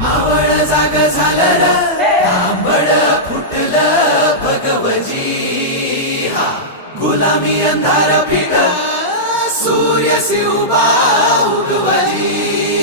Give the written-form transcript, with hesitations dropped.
मावळ जाग झालं र तांबड फुटलं भगवजी हा गुलामी अंधार फिट सूर्य उभा उगवजी